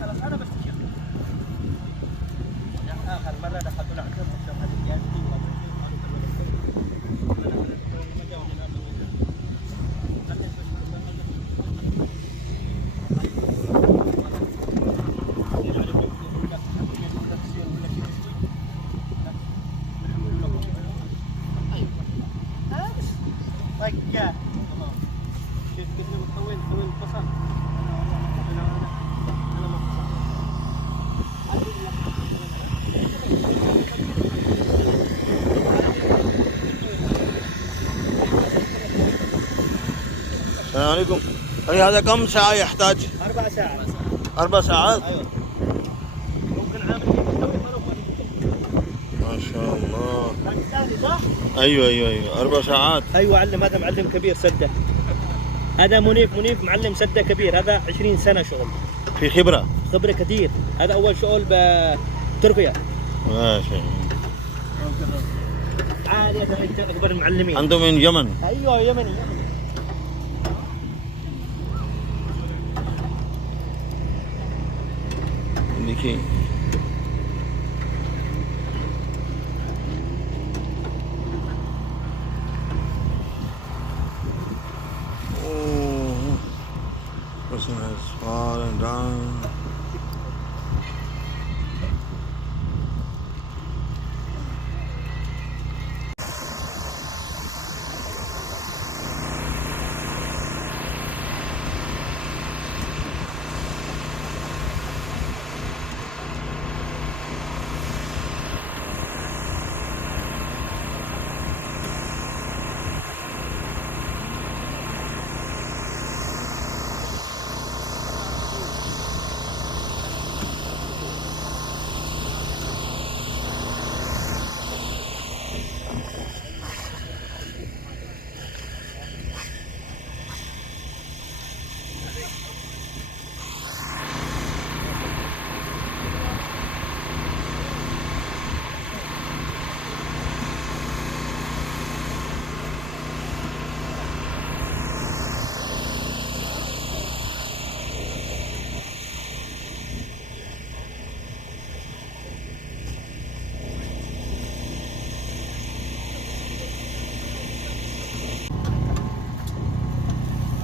خلاص انا بستشير. اخر مره دخلت له عندهم قلت لهم هذه زيادتي طيب شوف كيف طويل البصل. انا ما السلام عليكم. أخي هذا كم ساعة يحتاج؟ 4 ساعات. 4 ساعات؟ ايوه ممكن عامل يسوي طرف. ما شاء الله. باكستاني صح؟ ايوه 4 ساعات. ايوه علم، هذا معلم كبير سده. هذا منيف معلم سده كبير، هذا 20 سنه شغل. في خبرة كثير. هذا اول شغل بتركيا. ما شاء الله. تعال يا زلمه اكبر المعلمين. عنده من اليمن. ايوه يمني. देखिए oh, person has fallen down.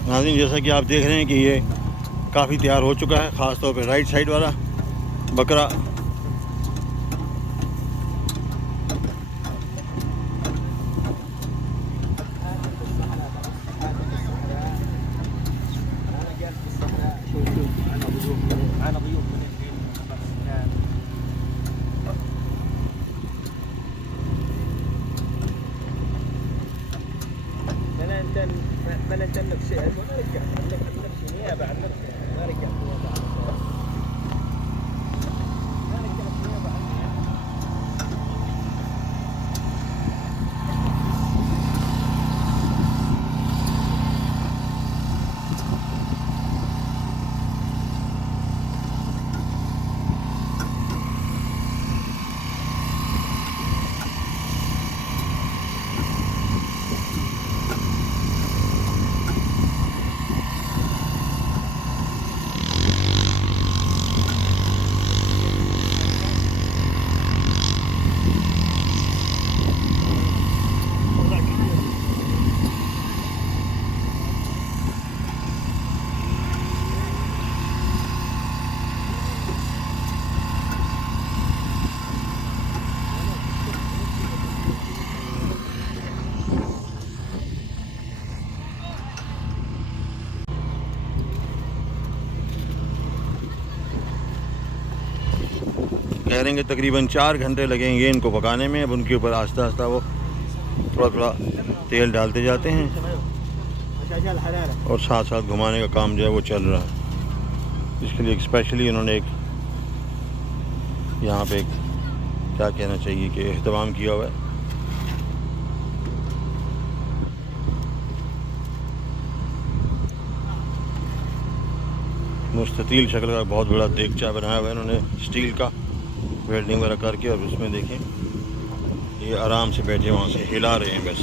नाज़रीन जैसा कि आप देख रहे हैं कि ये काफ़ी तैयार हो चुका है, ख़ास तौर पे राइट साइड वाला बकरा। ما نتملك شيء، ما نرجع نفسي نيابه عن نفسي، ما رجعت نيابه عن कह रहे हैं कि तकरीबन 4 घंटे लगेंगे इनको पकाने में। अब उनके ऊपर आस्ता आस्ता वो थोड़ा तेल डालते जाते हैं और साथ साथ घुमाने का काम जो है वो चल रहा है। इसके लिए स्पेशली उन्होंने एक यहाँ पे एक क्या कहना चाहिए कि एहतमाम किया हुआ है। मुस्ततील शक्ल का बहुत बड़ा देगचा बनाया हुआ है इन्होंने स्टील का, वेल्डिंग वगैरह करके। और उसमें देखें ये आराम से बैठे वहाँ से हिला रहे हैं बस।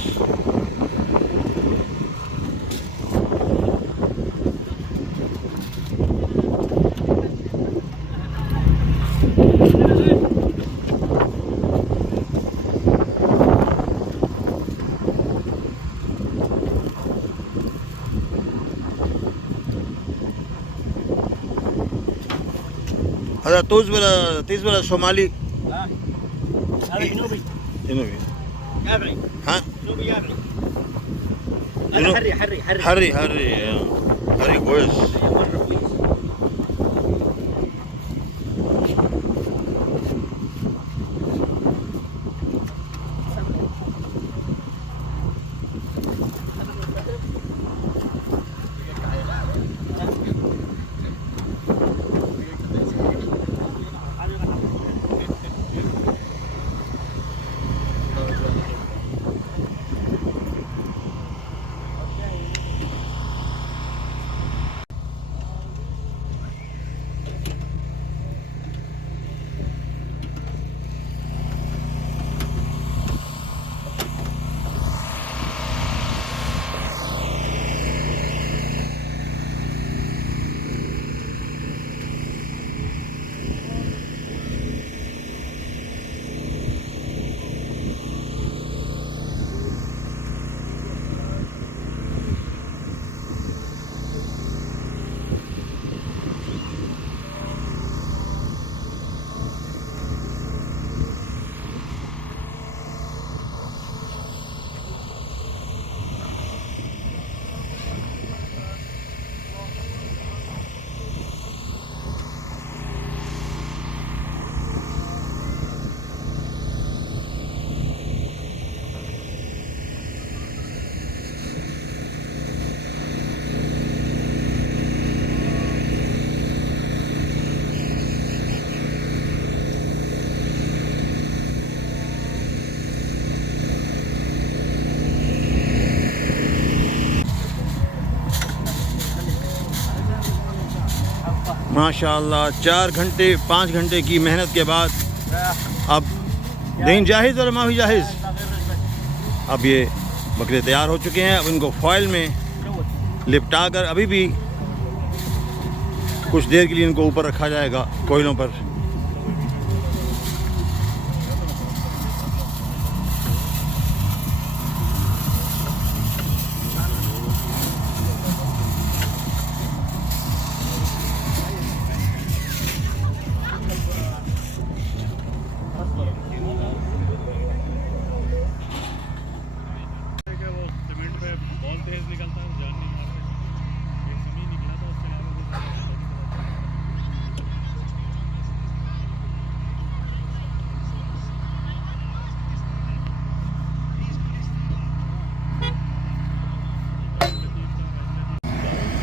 هذا طوز ولا صومالي؟ هذا جنوبي جنوبي. يابعي. ها؟ جنوبي يابعي. جنوب. هذا حري حري كويس. مرة كويس. माशाअल्लाह 4 घंटे 5 घंटे की मेहनत के बाद अब दिन जाहिज़ और माही जाहिज़। अब ये बकरे तैयार हो चुके हैं। अब इनको फॉइल में लिपटा कर अभी भी कुछ देर के लिए इनको ऊपर रखा जाएगा कोयलों पर।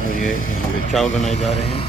और ये यहाँ पे चावल बनाए जा रहे हैं।